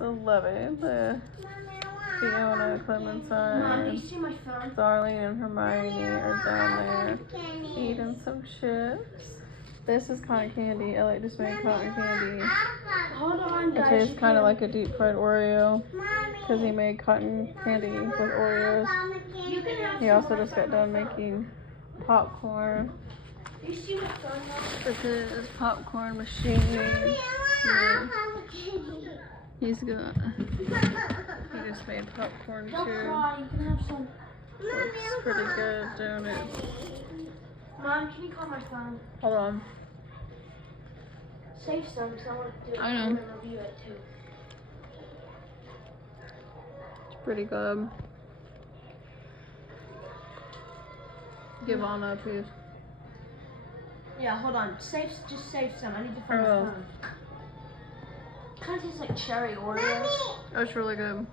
11, the Fiona, Clementine, Darlene, and Hermione are down there eating some chips. This is cotton candy. Elliot just made cotton candy. Hold on, It tastes kind of like a deep fried Oreo because he made cotton candy with Oreos. He also just got done making popcorn. This is his popcorn machine. Yeah. He just made popcorn Don't too. cry, you can have some. Looks pretty good, don't it? Mom, can you call my phone? Hold on. Save some because I want to do it. I know. I want to review it too. It's pretty good. Give on up, please. Yeah, hold on. Just save some. I need to find I my will. phone. Kind of tastes like cherry Oreos. That's really good.